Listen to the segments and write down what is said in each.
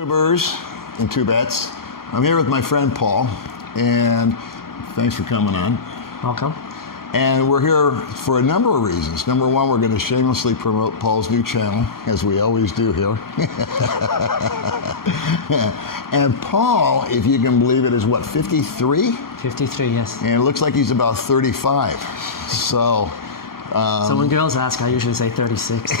YouTubers and Tubets. I'm here with my friend Paul, and thanks for coming on. Welcome. And we're here for a number of reasons. Number one, we're going to shamelessly promote Paul's new channel, as we always do here. And Paul, if you can believe it, is what, 53? 53, yes. And it looks like he's about 35. So when girls ask, I usually say 36.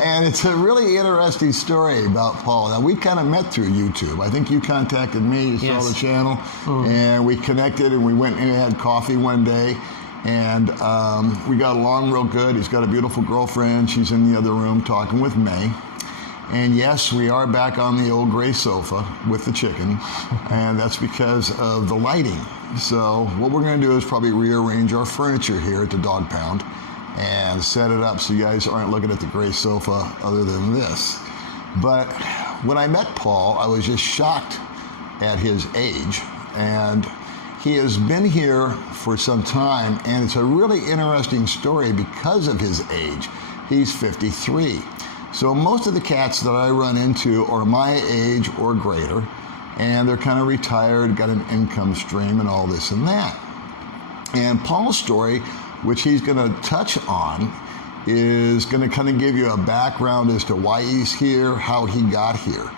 And it's a really interesting story about Paul. Now, we kind of met through YouTube. I think you contacted me, you saw the channel, and we connected, and we went and had coffee one day, and we got along real good. He's got a beautiful girlfriend. She's in the other room talking with May. And yes, we are back on the old gray sofa with the chicken, and that's because of the lighting. So what we're going to do is probably rearrange our furniture here at the dog pound and set it up so you guys aren't looking at the gray sofa other than this. But when I met Paul, I was just shocked at his age, and he has been here for some time, and it's a really interesting story because of his age. He's 53. So most of the cats that I run into are my age or greater, and they're kind of retired, got an income stream and all this and that. And Paul's story, which he's going to touch on, is going to kind of give you a background as to why he's here, how he got here.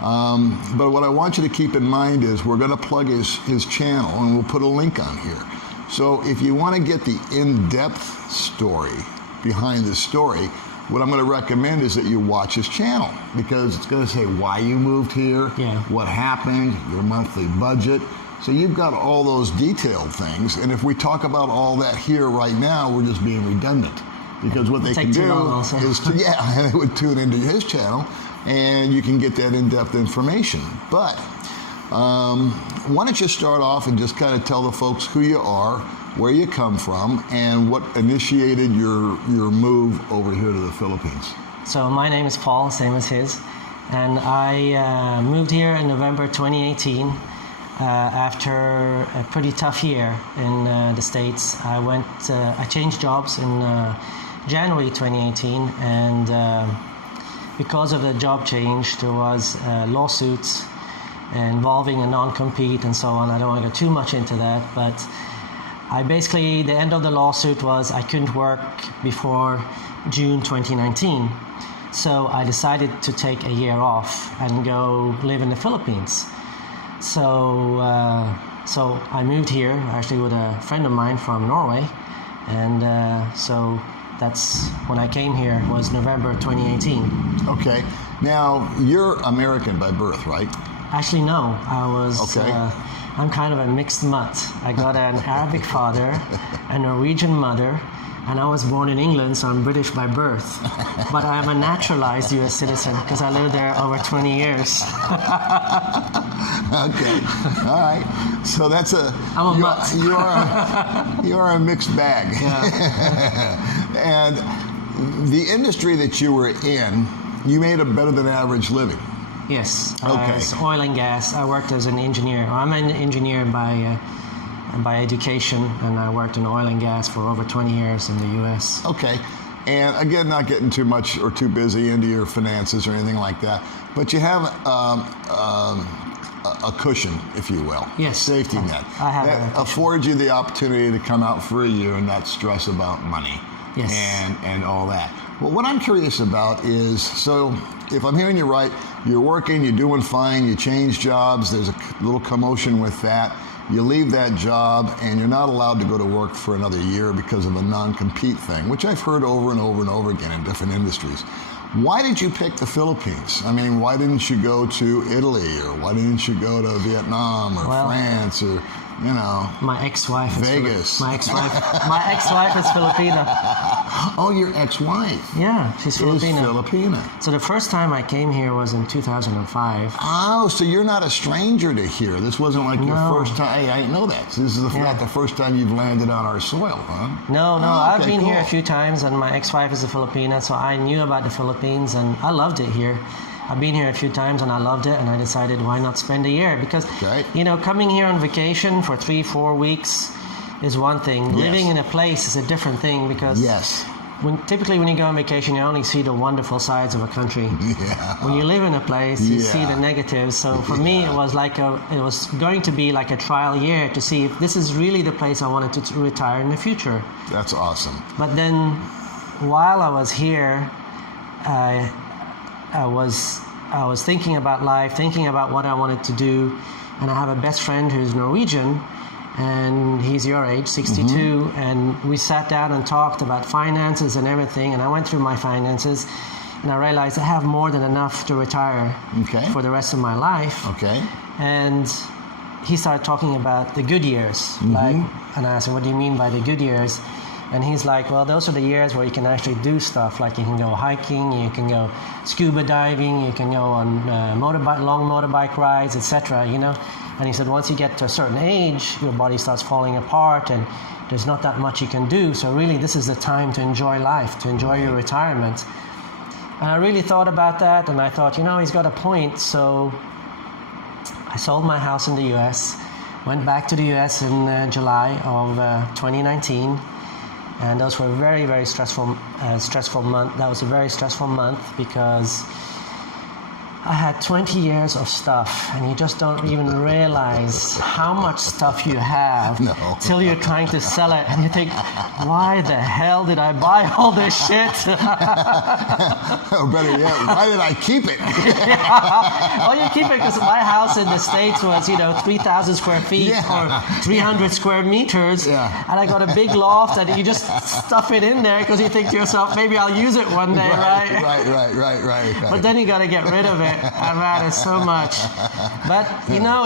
But what I want you to keep in mind is we're going to plug his channel, and we'll put a link on here. So if you want to get the in-depth story behind this story, what I'm going to recommend is that you watch his channel, because it's going to say why you moved here, what happened, your monthly budget. So you've got all those detailed things. And if we talk about all that here right now, we're just being redundant, because what they can do is and they would tune into his channel, and you can get that in-depth information. But why don't you start off and just kind of tell the folks who you are, where you come from, and what initiated your move over here to the Philippines. So my name is Paul, same as his, and I moved here in November 2018 after a pretty tough year in the States. I changed jobs in January 2018, and because of the job change, there was lawsuits involving a non-compete and so on. I don't want to go too much into that, but the end of the lawsuit was I couldn't work before June 2019. So I decided to take a year off and go live in the Philippines. So I moved here actually with a friend of mine from Norway. And so that's when I came here, was November 2018. Okay. Now, you're American by birth, right? Actually, no. I'm kind of a mixed mutt. I got an Arabic father, a Norwegian mother, and I was born in England, so I'm British by birth. But I'm a naturalized U.S. citizen because I lived there over 20 years. Okay, all right. So that's I'm a mutt. You are a mixed bag. Yeah. And the industry that you were in, you made a better than average living. Yes, okay. It's oil and gas. I worked as an engineer. I'm an engineer by education, and I worked in oil and gas for over 20 years in the U.S. Okay, and again, not getting too much or too busy into your finances or anything like that, but you have a cushion, if you will. Yes. Safety net. I have that affords you the opportunity to come out for a year and not stress about money. Yes. And all that. Well, what I'm curious about is, so if I'm hearing you right, you're working, you're doing fine, you change jobs, there's a little commotion with that, you leave that job, and you're not allowed to go to work for another year because of a non-compete thing, which I've heard over and over and over again in different industries. Why did you pick the Philippines? I mean, why didn't you go to Italy, or why didn't you go to Vietnam or France, or my ex-wife Vegas? My ex-wife is Filipina. Oh, your ex-wife? Yeah, she's Filipina. Filipina. So the first time I came here was in 2005. Oh, so you're not a stranger to here. This wasn't like your first time. Hey, I didn't know that. So this is not the first time you've landed on our soil, huh? No. I've been here a few times, and my ex-wife is a Filipina, so I knew about the Philippines, and I loved it here. I've been here a few times and I loved it, and I decided why not spend a year, because coming here on vacation for 3-4 weeks is one thing. Living in a place is a different thing, because typically when you go on vacation, you only see the wonderful sides of a country. Yeah. When you live in a place, you Yeah. see the negatives. So for me, it was going to be like a trial year to see if this is really the place I wanted to retire in the future. That's awesome. But then, while I was here, I was thinking about life, thinking about what I wanted to do, and I have a best friend who's Norwegian, and he's your age, 62, and we sat down and talked about finances and everything, and I went through my finances, and I realized I have more than enough to retire for the rest of my life. Okay. And he started talking about the good years, and I asked him, what do you mean by the good years? And he's like, well, those are the years where you can actually do stuff, like you can go hiking, you can go scuba diving, you can go on long motorbike rides, etc. And he said, once you get to a certain age, your body starts falling apart, and there's not that much you can do. So really, this is the time to enjoy life, to enjoy your retirement. And I really thought about that, and I thought, he's got a point. So I sold my house in the U.S., went back to the U.S. in July of 2019. And those were very, very stressful month. That was a very stressful month because I had 20 years of stuff, and you just don't even realize how much stuff you have till you're trying to sell it, and you think, why the hell did I buy all this shit? Or better yet, why did I keep it? Well, you keep it because my house in the States was, 3,000 square feet or 300 square meters, and I got a big loft, and you just stuff it in there because you think to yourself, maybe I'll use it one day, right? Right. But then you got to get rid of it. I've had it so much. But,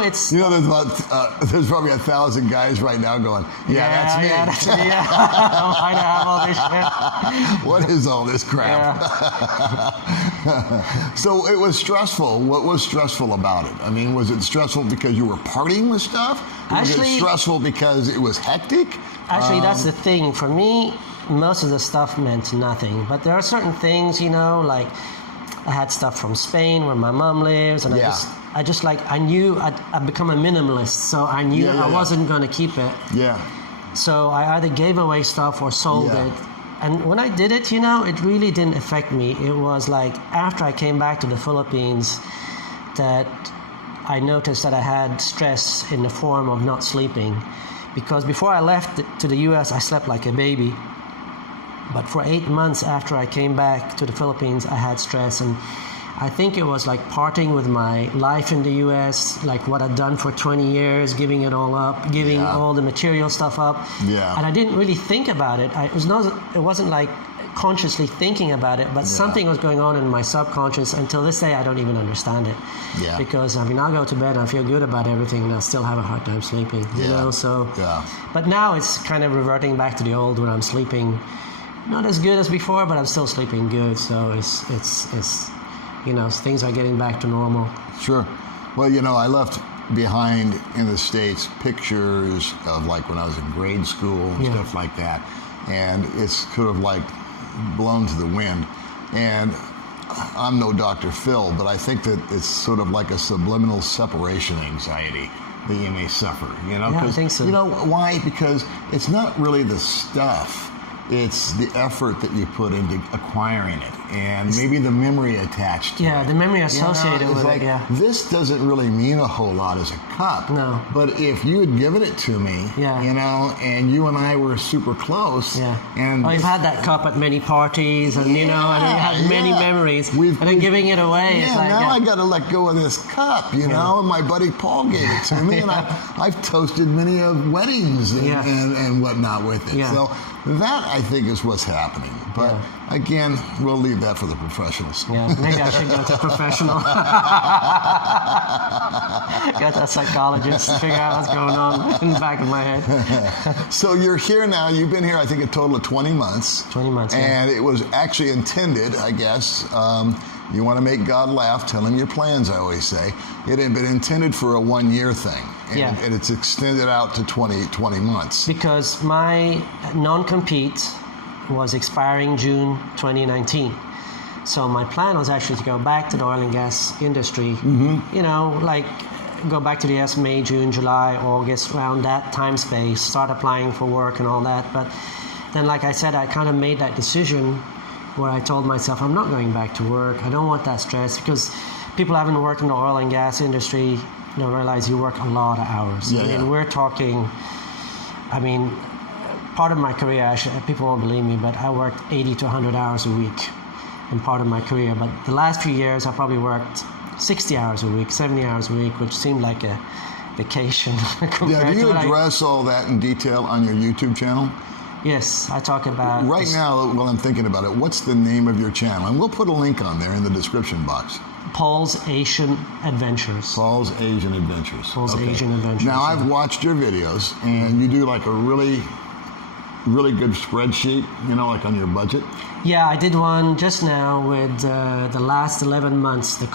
it's... there's probably 1,000 guys right now going, that's me. That's me. Why do I have all this shit? What is all this crap? So it was stressful. What was stressful about it? I mean, was it stressful because you were partying with stuff? Was it stressful because it was hectic? Actually, that's the thing. For me, most of the stuff meant nothing. But there are certain things, like... I had stuff from Spain where my mom lives, and I knew I'd become a minimalist, so I knew I wasn't going to keep it. Yeah. So I either gave away stuff or sold it. And when I did it, it really didn't affect me. It was like after I came back to the Philippines that I noticed that I had stress in the form of not sleeping. Because before I left to the US, I slept like a baby. But for 8 months after I came back to the Philippines, I had stress. And I think it was like parting with my life in the U.S., like what I'd done for 20 years, giving it all up, giving all the material stuff up. Yeah. And I didn't really think about it. It wasn't like consciously thinking about it, but something was going on in my subconscious. Until this day, I don't even understand it. Yeah. Because, I'll go to bed and I feel good about everything, and I still have a hard time sleeping, so. Yeah. But now it's kind of reverting back to the old when I'm sleeping. Not as good as before, but I'm still sleeping good. So it's things are getting back to normal. Sure. Well, I left behind in the States pictures of like when I was in grade school and stuff like that. And it's sort of like blown to the wind. And I'm no Dr. Phil, but I think that it's sort of like a subliminal separation anxiety that you may suffer, I think so. Why? Because it's not really the stuff. It's the effort that you put into acquiring it, and maybe the memory attached to it. Yeah, the memory associated with it, This doesn't really mean a whole lot as a cup. No. But if you had given it to me, and you and I were super close, and... you've had that cup at many parties, and, and you had many memories, and then giving it away, it's like... I got to let go of this cup, and my buddy Paul gave it to me, and I've toasted many of weddings and whatnot with it. Yeah. So that, I think, is what's happening. But again, we'll leave that for the professionals. Yeah, maybe I should go to a professional. Get a psychologist to figure out what's going on in the back of my head. So you're here now. You've been here, I think, a total of 20 months. 20 months, And it was actually intended, I guess, you want to make God laugh, tell him your plans, I always say. It had been intended for a 1-year thing. And it's extended out to 20 months. Because my non-compete was expiring June 2019. So my plan was actually to go back to the oil and gas industry, go back to the US May, June, July, August, around that time space, start applying for work and all that. But then, like I said, I kind of made that decision where I told myself, I'm not going back to work. I don't want that stress, because people haven't worked in the oil and gas industry don't realize you work a lot of hours. Yeah, I mean, we're talking, part of my career, people won't believe me, but I worked 80 to 100 hours a week in part of my career. But the last few years, I probably worked 60 hours a week, 70 hours a week, which seemed like a vacation. Yeah, do you address all that in detail on your YouTube channel? Yes, I talk about... Right now, while I'm thinking about it, what's the name of your channel? And we'll put a link on there in the description box. Paul's Asian Adventures. Paul's Asian Adventures. Paul's Asian Adventures. Now, I've watched your videos, and you do like a really, really good spreadsheet, like on your budget. Yeah, I did one just now with the last 11 months, the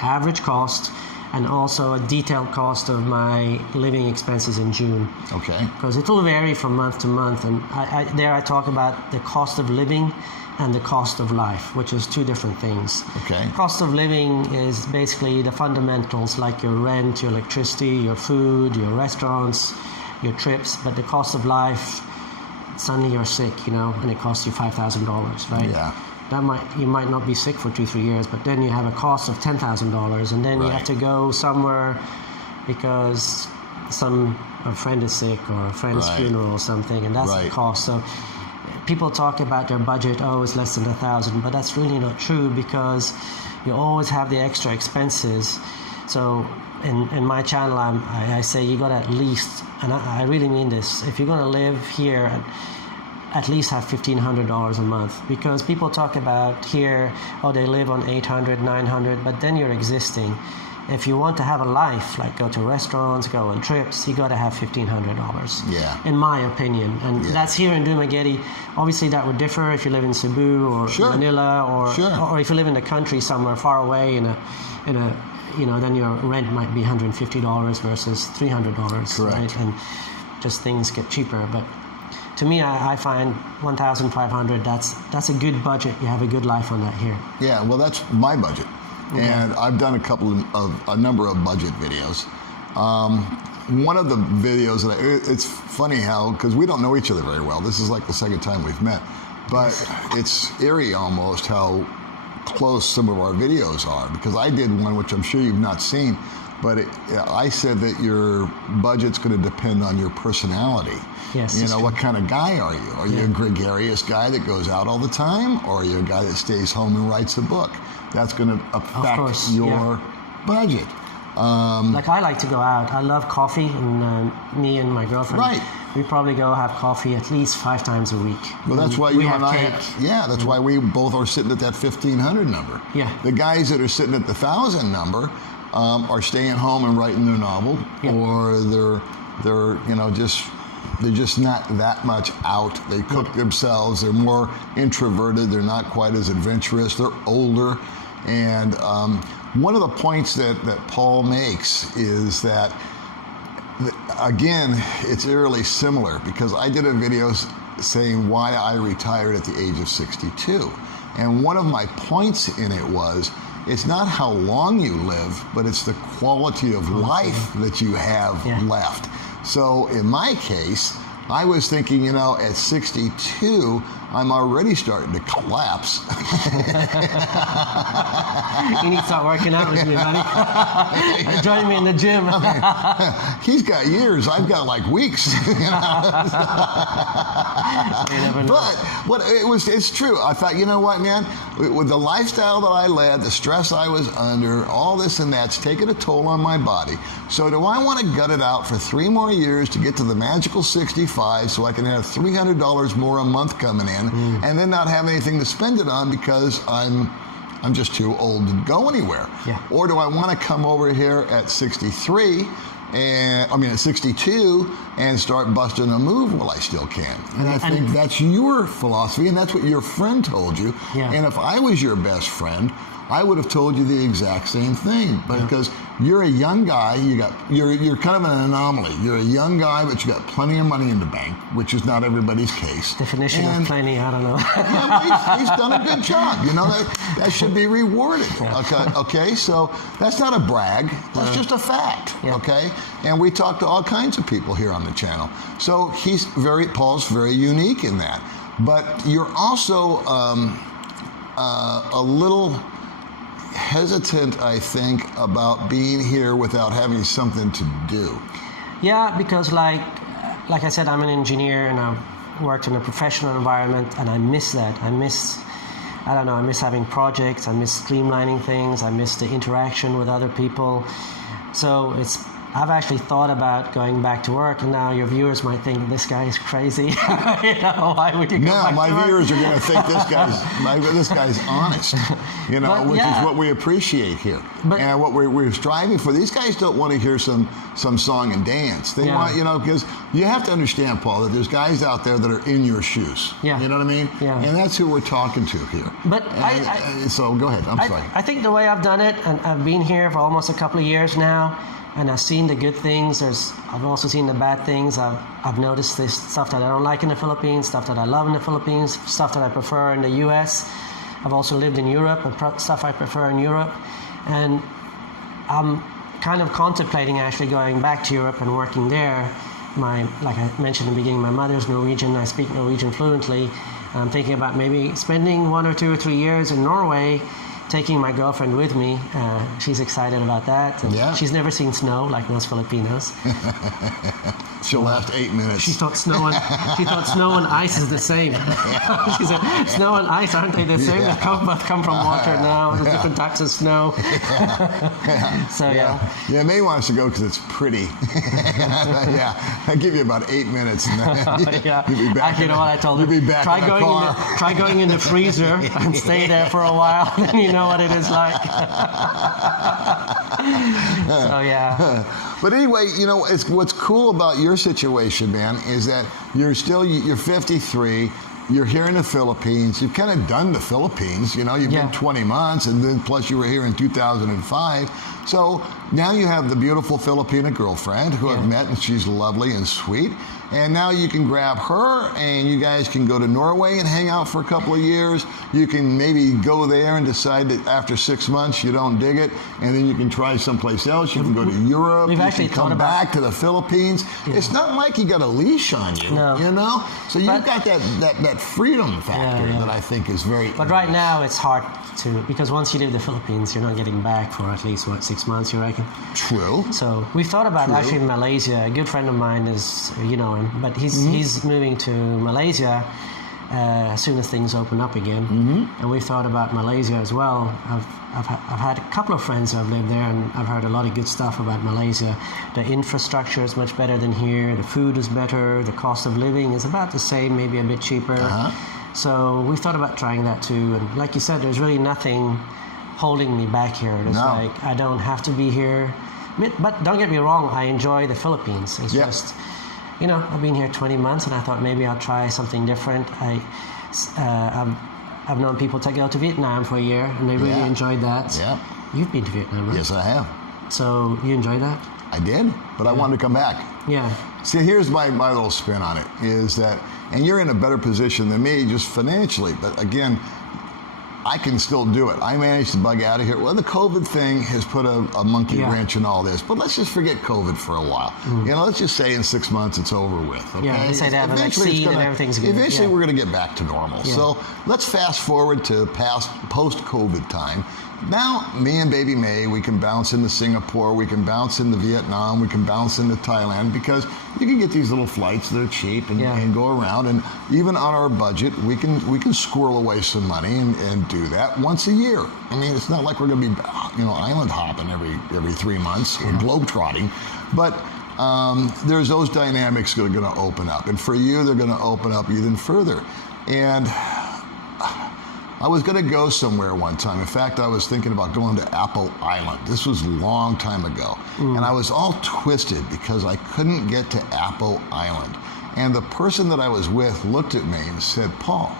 average cost, and also a detailed cost of my living expenses in June. Okay. Because it will vary from month to month, and I talk about the cost of living and the cost of life, which is two different things. Okay. Cost of living is basically the fundamentals, like your rent, your electricity, your food, your restaurants, your trips. But the cost of life, suddenly you're sick, and it costs you $5,000, right? Yeah. You might not be sick for 2-3 years, but then you have a cost of $10,000, and then you have to go somewhere because a friend is sick or a friend's funeral or something, and that's the cost. So people talk about their budget, it's less than $1,000, but that's really not true, because you always have the extra expenses. So in my channel, I say you got at least, and I really mean this, if you're going to live here, at least have $1,500 a month, because people talk about here, they live on $800, $900, but then you're existing. If you want to have a life, like go to restaurants, go on trips, you got to have $1,500. Yeah. In my opinion, and that's here in Duma. Obviously, that would differ if you live in Cebu or Manila, or if you live in the country somewhere far away then your rent might be $150 versus $300. Correct. Right? And just things get cheaper, but. To me, I find $1,500. That's a good budget. You have a good life on that here. Yeah, well, that's my budget, and I've done a number of budget videos. One of the videos it's funny how, because we don't know each other very well. This is like the second time we've met, but it's eerie almost how close some of our videos are. Because I did one which I'm sure you've not seen, but I said that your budget's going to depend on your personality. Yes, what kind of guy are you? Are you a gregarious guy that goes out all the time, or are you a guy that stays home and writes a book? That's going to affect your budget. Like I like to go out. I love coffee, and me and my girlfriend, we probably go have coffee at least 5 times a week. Well, that's why you and I, that's why we both are sitting at that 1,500 number. Yeah. The guys that are sitting at the 1,000 number are staying home and writing their novel, or they're just not that much out. They cook themselves. They're more introverted. They're not quite as adventurous. They're older. And one of the points that Paul makes is that, again, it's eerily similar, because I did a video saying why I retired at the age of 62. And one of my points in it was, it's not how long you live, but it's the quality of life that you have left. So in my case, I was thinking, at 62, I'm already starting to collapse. You need to start working out with me, buddy. Join me in the gym. He's got years. I've got like weeks. But it's true. I thought, you know what, man? With the lifestyle that I led, the stress I was under, all this and that's taken a toll on my body. So do I want to gut it out for 3 more years to get to the magical 65 so I can have $300 more a month coming in, and then not have anything to spend it on because I'm just too old to go anywhere? Yeah. Or do I want to come over here at 63 at 62 and start busting a move while I still can? And I think that's your philosophy, and that's what your friend told you. Yeah. And if I was your best friend, I would have told you the exact same thing. But because you're a young guy, you're kind of an anomaly. You're a young guy, but you got plenty of money in the bank, which is not everybody's case. Definition of plenty, I don't know. Yeah, he's done a good job. You know, that should be rewarded. Okay, so that's not a brag. That's just a fact. Okay, and we talk to all kinds of people here on the channel. So Paul's very unique in that. But you're also a little hesitant, I think, about being here without having something to do. Yeah, because like I said, I'm an engineer and I've worked in a professional environment, and I miss that. I miss having projects. I miss streamlining things. I miss the interaction with other people. So I've actually thought about going back to work, and now your viewers might think this guy is crazy. Why would you go back to work? My viewers are going to think this guy's honest, which is what we appreciate here. And what we're striving for. These guys don't want to hear some song and dance. They want, because you have to understand, Paul, that there's guys out there that are in your shoes. Yeah. You know what I mean? Yeah. And that's who we're talking to here. But so go ahead. I'm sorry. I think the way I've done it, and I've been here for almost a couple of years now, and I've seen the good things. I've also seen the bad things. I've noticed this stuff that I don't like in the Philippines, stuff that I love in the Philippines, stuff that I prefer in the U.S. I've also lived in Europe, and stuff I prefer in Europe. And I'm kind of contemplating actually going back to Europe and working there. Like I mentioned in the beginning, my mother's Norwegian. I speak Norwegian fluently. I'm thinking about maybe spending 1 or 2 or 3 years in Norway, taking my girlfriend with me. She's excited about that. And she's never seen snow like most Filipinos. She'll last 8 minutes. She thought snow and ice is the same. She said, snow and ice, aren't they the same? They both come from water now. There's different types of snow. Yeah, May wants to go because it's pretty. I'll give you about 8 minutes. And then you'll be back. You know what I told her? You'll be back try going in the freezer and stay there for a while, then you know what it is like. But anyway, what's cool about your situation, man, is that you're 53. You're here in the Philippines. You've kind of done the Philippines. You've been 20 months, and then plus you were here in 2005. So now you have the beautiful Filipina girlfriend who I've met, and she's lovely and sweet. And now you can grab her, and you guys can go to Norway and hang out for a couple of years. You can maybe go there and decide that after 6 months you don't dig it, and then you can try someplace else. You can go to Europe. We've actually come back to the Philippines. Yeah. It's not like you got a leash on you, So you've got that freedom factor that I think is very. But right now it's hard to, because once you leave the Philippines, you're not getting back for at least 6 months, you reckon? True. So we thought about actually Malaysia. A good friend of mine is, but he's moving to Malaysia as soon as things open up again. And we thought about Malaysia as well. I've had a couple of friends who have lived there, and I've heard a lot of good stuff about Malaysia. The infrastructure is much better than here. The food is better. The cost of living is about the same, maybe a bit cheaper. So we thought about trying that too. And like you said, there's really nothing holding me back here. It's like I don't have to be here. But don't get me wrong, I enjoy the Philippines. It's just, I've been here 20 months, and I thought maybe I'll try something different. I've known people to go to Vietnam for a year, and they really enjoyed that. Yeah. You've been to Vietnam, right? Yes, I have. So you enjoyed that? I did, but I wanted to come back. Yeah. See, here's my little spin on it, is that, and you're in a better position than me just financially, but again, I can still do it. I managed to bug out of here. Well, the COVID thing has put a monkey wrench in all this, but let's just forget COVID for a while. Let's just say in 6 months it's over with. Okay? Yeah, they say they have a vaccine and everything's good. Eventually we're going to get back to normal. So let's fast forward to post-COVID time. Now, me and baby May, we can bounce into Singapore, we can bounce into Vietnam, we can bounce into Thailand, because you can get these little flights that are cheap and go around. And even on our budget, we can squirrel away some money and do that once a year. I mean, it's not like we're going to be, island hopping every 3 months or globe trotting, but there's those dynamics that are going to open up. And for you, they're going to open up even further. And I was going to go somewhere one time. In fact, I was thinking about going to Apple Island. This was a long time ago. And I was all twisted because I couldn't get to Apple Island. And the person that I was with looked at me and said, Paul,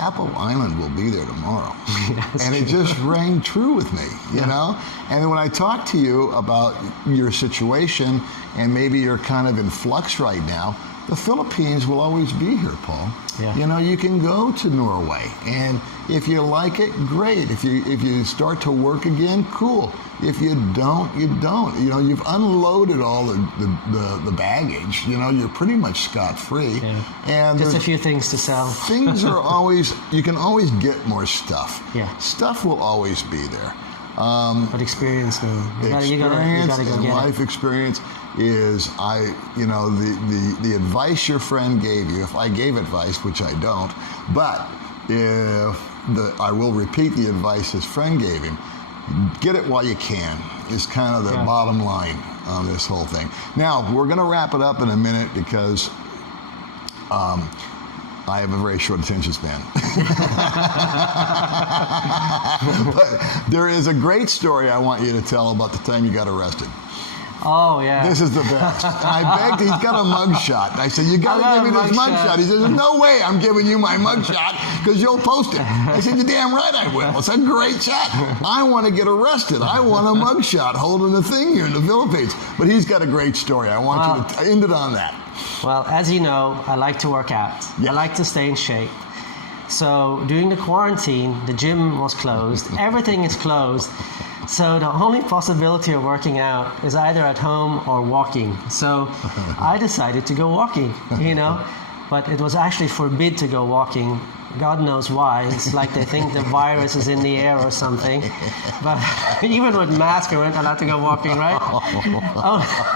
Apple Island will be there tomorrow. Yes, and it just rang true with me, you know? And when I talk to you about your situation and maybe you're kind of in flux right now, the Philippines will always be here, Paul. Yeah. You know, you can go to Norway, and if you like it, great. If you start to work again, cool. If you don't, you don't. You know, you've unloaded all the baggage. You know, you're pretty much scot-free. Yeah. And just a few things to sell. Things are always, you can always get more stuff. Yeah. Stuff will always be there. But experience, though. You gotta go and get life it. experience is, the advice your friend gave you, if I gave advice, which I don't, but I will repeat the advice his friend gave him. Get it while you can is kind of the bottom line on this whole thing. Now, we're going to wrap it up in a minute because I have a very short attention span. But there is a great story I want you to tell about the time you got arrested. Oh, yeah. This is the best. I begged, he's got a mug shot. I said, you got to give me this mug shot. He said, there's no way I'm giving you my mug shot because you'll post it. I said, you're damn right I will. It's a great shot. I want to get arrested. I want a mug shot holding the thing here in the Philippines. But he's got a great story. I want you to end it on that. Well, as you know, I like to work out. Yeah. I like to stay in shape. So during the quarantine, the gym was closed. Everything is closed. So the only possibility of working out is either at home or walking. So I decided to go walking, you know. But it was actually forbid to go walking. God knows why. It's like they think the virus is in the air or something. But even with mask, we weren't allowed to go walking, right?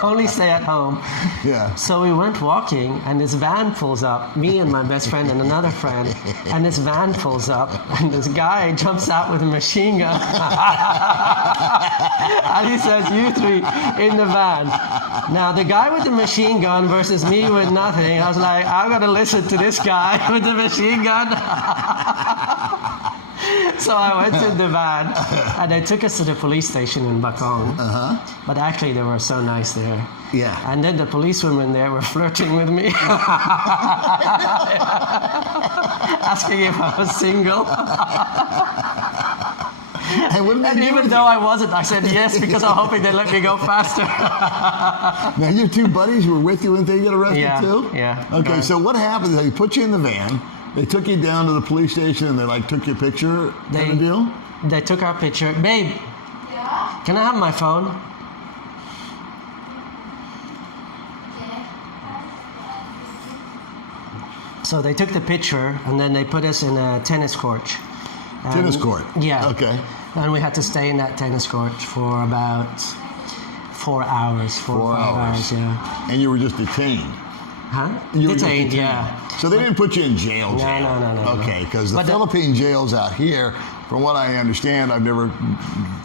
Only stay at home. Yeah. So we went walking, and this van pulls up, me and my best friend and another friend, and this van pulls up, and this guy jumps out with a machine gun. And he says, you three in the van. Now, the guy with the machine gun versus me with nothing, I was like, I've got to listen to this guy with the machine gun. So I went in the van, and they took us to the police station in Bacong. But actually, they were so nice there. Yeah. And then the policewomen there were flirting with me, asking if I was single. And even though I wasn't, I said yes because I'm hoping they let me go faster. Now, your two buddies were with you when they get arrested too? Yeah. Okay, so what happened is they put you in the van, they took you down to the police station, and they took your picture kind of deal? They took our picture. Babe, can I have my phone? So they took the picture, and then they put us in a tennis court. Tennis court? Yeah. Okay. And we had to stay in that tennis court for about 4 hours. 4 or 5 hours, yeah. And you were just detained? Huh? You were Detained, just yeah. So they didn't put you in jail? No. Okay, because the Philippine jails out here, from what I understand,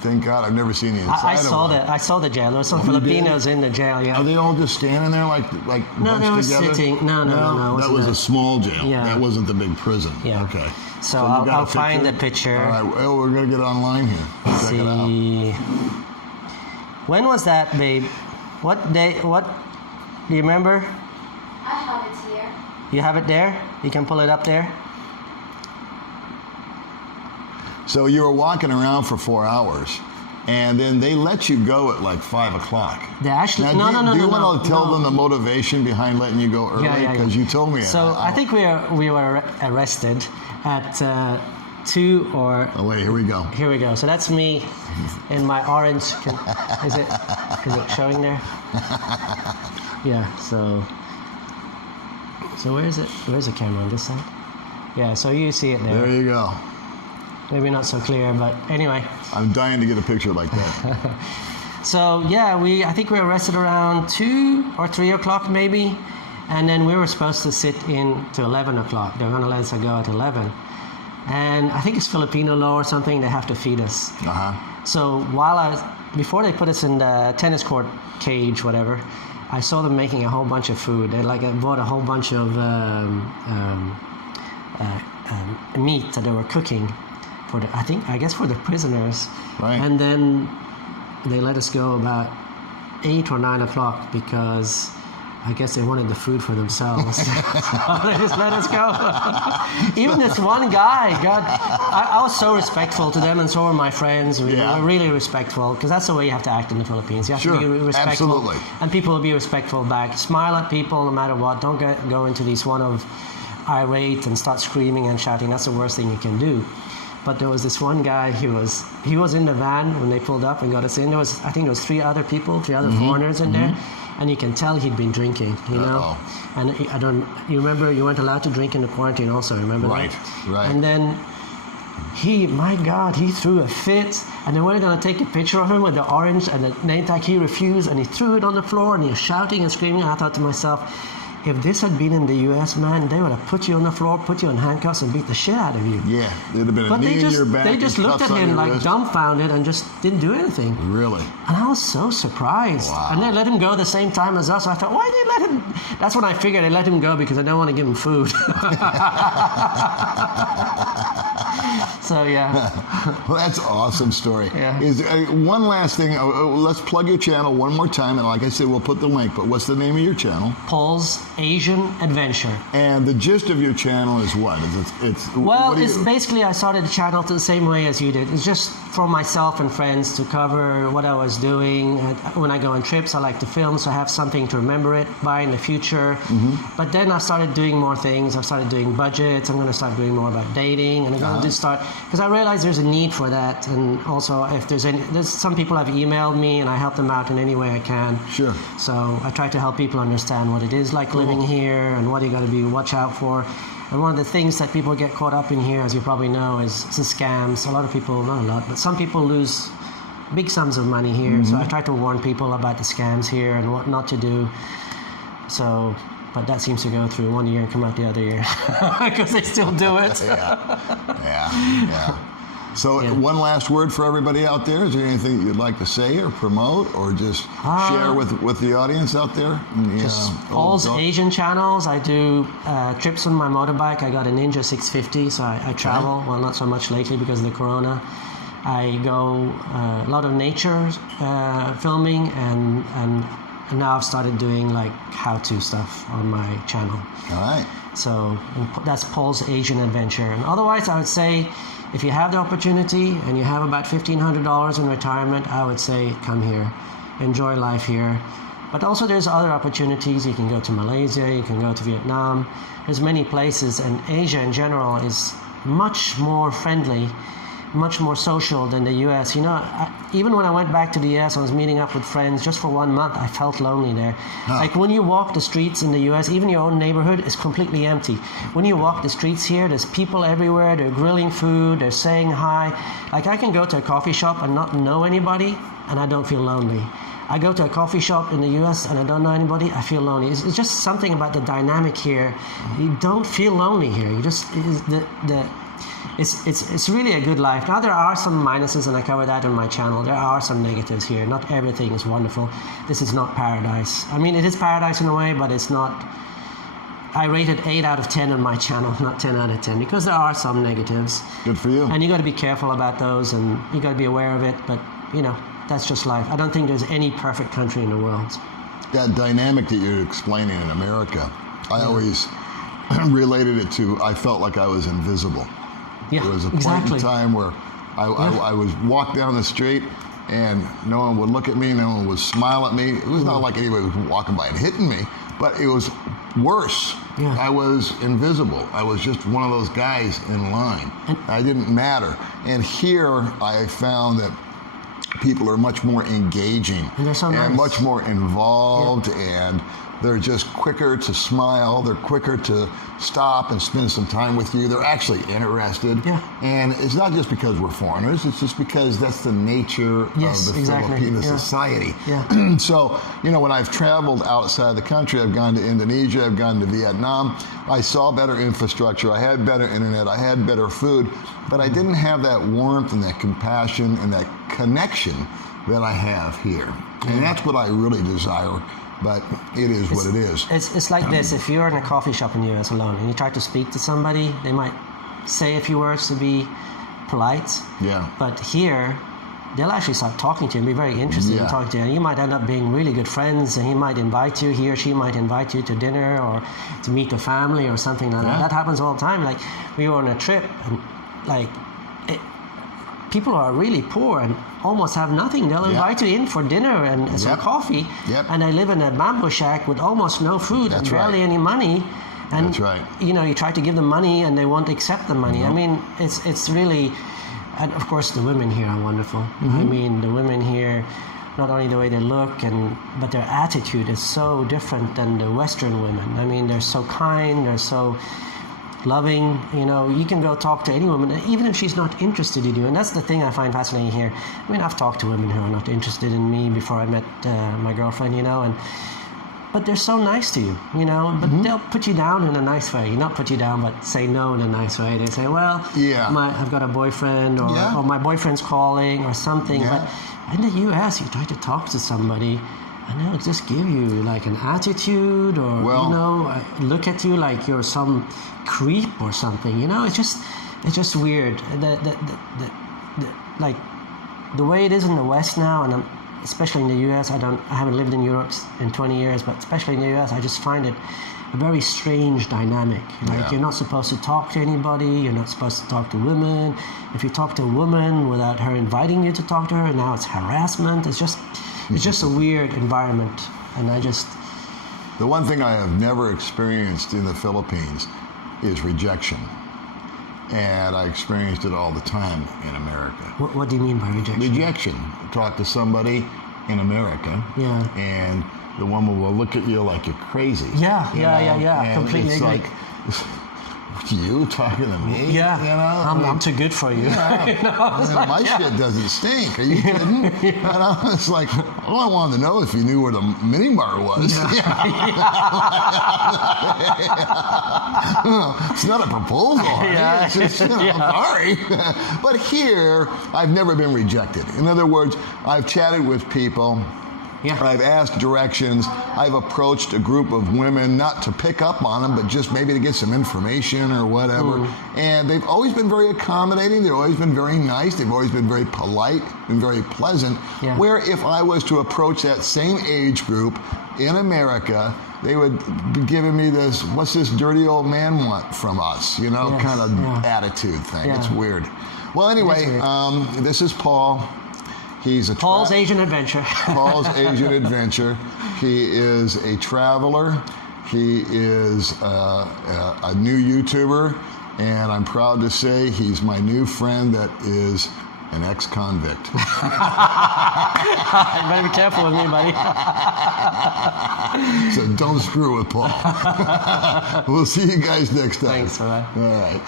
thank God, I've never seen the inside of one. I saw the jail. There were some Filipinos in the jail, yeah. Are they all just standing there like No, they were bunched together? sitting. No. That was a small jail. Yeah. That wasn't the big prison. Yeah. Okay. So you got I'll a find the picture. All right. Well, we're going to get online here. Check it out. See. When was that, babe? What day? What? Do you remember? I have it here. You have it there? You can pull it up there? So you were walking around for 4 hours, and then they let you go at like 5 o'clock. They actually Now, do you want to tell them the motivation behind letting you go early? Yeah. Because you told me. So I think we were arrested at 2 or. Oh wait, here we go. Here we go. So that's me in my orange. Is it showing there? Yeah. So where is it? Where's the camera on this side? Yeah. So you see it there. There you go. Maybe not so clear, but anyway. I'm dying to get a picture like that. So yeah, I think we were arrested around 2 or 3 o'clock maybe, and then we were supposed to sit in to 11 o'clock. They were going to let us go at 11, and I think it's Filipino law or something. They have to feed us. So before they put us in the tennis court cage, whatever, I saw them making a whole bunch of food. They bought a whole bunch of meat that they were cooking for I guess for the prisoners. Right. And then they let us go about 8 or 9 o'clock because I guess they wanted the food for themselves. So they just let us go. Even this one guy, God, I was so respectful to them, and so were my friends. We were really respectful, because that's the way you have to act in the Philippines. You have to be respectful. Absolutely. And people will be respectful back. Smile at people no matter what. Don't go into these one of irate and start screaming and shouting. That's the worst thing you can do. But there was this one guy, he was in the van when they pulled up and got us in. I think there was three other foreigners in there. And you can tell he'd been drinking, you know. And you remember you weren't allowed to drink in the quarantine also, remember that? Right. And then he threw a fit, and they were going to take a picture of him with the orange and the name tag. He refused, and he threw it on the floor, and he was shouting and screaming. And I thought to myself, if this had been in the U.S., man, they would have put you on the floor, put you in handcuffs, and beat the shit out of you. Yeah, there'd have been a knee in your back. They just looked at him like dumbfounded and just didn't do anything. Really? And I was so surprised. Wow. And they let him go the same time as us. I thought, why did they let him? That's when I figured they let him go because I don't want to give him food. So yeah. Well, that's an awesome story. Yeah. One last thing. Let's plug your channel one more time, and like I said, we'll put the link. But what's the name of your channel? Paul's Asian Adventure. And the gist of your channel is what? It's basically I started the channel the same way as you did. It's just for myself and friends to cover what I was doing. When I go on trips, I like to film, so I have something to remember it by in the future. But then I started doing more things. I started doing budgets. I'm going to start doing more about dating, and I'm going to start because I realize there's a need for that. And also, if there's some people have emailed me, and I help them out in any way I can. Sure. So I try to help people understand what it is like living here and what you got to watch out for. And one of the things that people get caught up in here, as you probably know, is the scams. A lot of people, not a lot, but some people lose big sums of money here. So I try to warn people about the scams here and what not to do. So, but that seems to go through one year and come out the other year because they still do it. Yeah. So one last word for everybody out there. Is there anything you'd like to say or promote or just share with the audience out there? Just Paul's Asian channels. I do trips on my motorbike. I got a Ninja 650, so I travel. Well, not so much lately because of the corona. I go a lot of nature filming, and now I've started doing like how-to stuff on my channel. All right. So that's Paul's Asian Adventure. And otherwise, I would say, if you have the opportunity and you have about $1,500 in retirement, I would say come here, enjoy life here. But also there's other opportunities. You can go to Malaysia, you can go to Vietnam. There's many places, and Asia in general is much more friendly, much more social than the US. You know, even when I went back to the US, I was meeting up with friends just for 1 month. I felt lonely there. Like when you walk the streets in the US, even your own neighborhood is completely empty. When you walk the streets here, there's people everywhere. They're grilling food. They're saying hi. Like I can go to a coffee shop and not know anybody, and I don't feel lonely. I go to a coffee shop in the US and I don't know anybody, I feel lonely. It's just something about the dynamic here. You don't feel lonely here. You just It's really a good life. Now there are some minuses, and I cover that on my channel. There are some negatives here. Not everything is wonderful. This is not paradise. I mean, it is paradise in a way, but it's not. I rated 8 out of 10 on my channel, not 10 out of 10, because there are some negatives. Good for you. And you got to be careful about those, and you got to be aware of it. But you know, that's just life. I don't think there's any perfect country in the world. That dynamic that you're explaining in America, I always related it to. I felt like I was invisible. Yeah, there was a point in time where I would walk down the street and no one would look at me, no one would smile at me. It was not like anybody was walking by and hitting me, but it was worse. Yeah. I was invisible. I was just one of those guys in line. I didn't matter. And here I found that people are much more engaging and much more involved, and they're just quicker to smile. They're quicker to stop and spend some time with you. They're actually interested. Yeah. And it's not just because we're foreigners. It's just because that's the nature of the Filipino society. Yeah. So, you know, when I've traveled outside the country, I've gone to Indonesia, I've gone to Vietnam, I saw better infrastructure, I had better internet, I had better food, but I didn't have that warmth and that compassion and that connection that I have here. And that's what I really desire. But it is what it is. It's like this. If you're in a coffee shop in the US alone and you try to speak to somebody, they might say a few words to be polite. Yeah. But here, they'll actually start talking to you and be very interested in talking to you. And you might end up being really good friends, and he or she might invite you to dinner or to meet the family or something like that. That happens all the time. Like, we were on a trip, and like, people are really poor and almost have nothing. They'll invite you in for dinner and some coffee, and they live in a bamboo shack with almost no food and barely any money. And you know, you try to give them money and they won't accept the money. I mean, it's really, and of course the women here are wonderful. I mean, the women here, not only the way they look but their attitude is so different than the Western women. I mean, they're so kind, they're so loving. You know, you can go talk to any woman, even if she's not interested in you. And that's the thing I find fascinating here. I mean, I've talked to women who are not interested in me before I met my girlfriend, you know, but they're so nice to you, you know, but they'll put you down in a nice way. Not put you down, but say no in a nice way. They say, well, I've got a boyfriend, or my boyfriend's calling or something. But in the U.S., you try to talk to somebody, and they'll just give you like an attitude, or, you know, look at you like you're some creep or something. You know, it's just weird. Like the way it is in the West now, and especially in the U.S., I haven't lived in Europe in 20 years, but especially in the U.S., I just find it a very strange dynamic. Like, you're not supposed to talk to anybody, you're not supposed to talk to women. If you talk to a woman without her inviting you to talk to her, now it's harassment. It's just a weird environment, and The one thing I have never experienced in the Philippines is rejection. And I experienced it all the time in America. What do you mean by rejection? Rejection. Talk to somebody in America, and the woman will look at you like you're crazy. Yeah. Completely it's agree. like, you talking to me? Yeah. You know? I'm too good for you. Yeah. You know, my shit doesn't stink. Are you kidding? You know, it's like, all I wanted to know if you knew where the mini mart was. It's not a proposal. It's just, sorry. But here, I've never been rejected. In other words, I've chatted with people. I've asked directions. I've approached a group of women, not to pick up on them, but just maybe to get some information or whatever. And they've always been very accommodating. They've always been very nice. They've always been very polite and very pleasant. Where if I was to approach that same age group in America, they would be giving me this, what's this dirty old man want from us? You know, kind of attitude thing. It's weird. Well, anyway, this is Paul. He's Paul's Asian Adventure. Paul's Asian Adventure. He is a traveler. He is a new YouTuber, and I'm proud to say he's my new friend that is an ex-convict. You better be careful with me, buddy. So don't screw with Paul. We'll see you guys next time. Thanks for that. All right.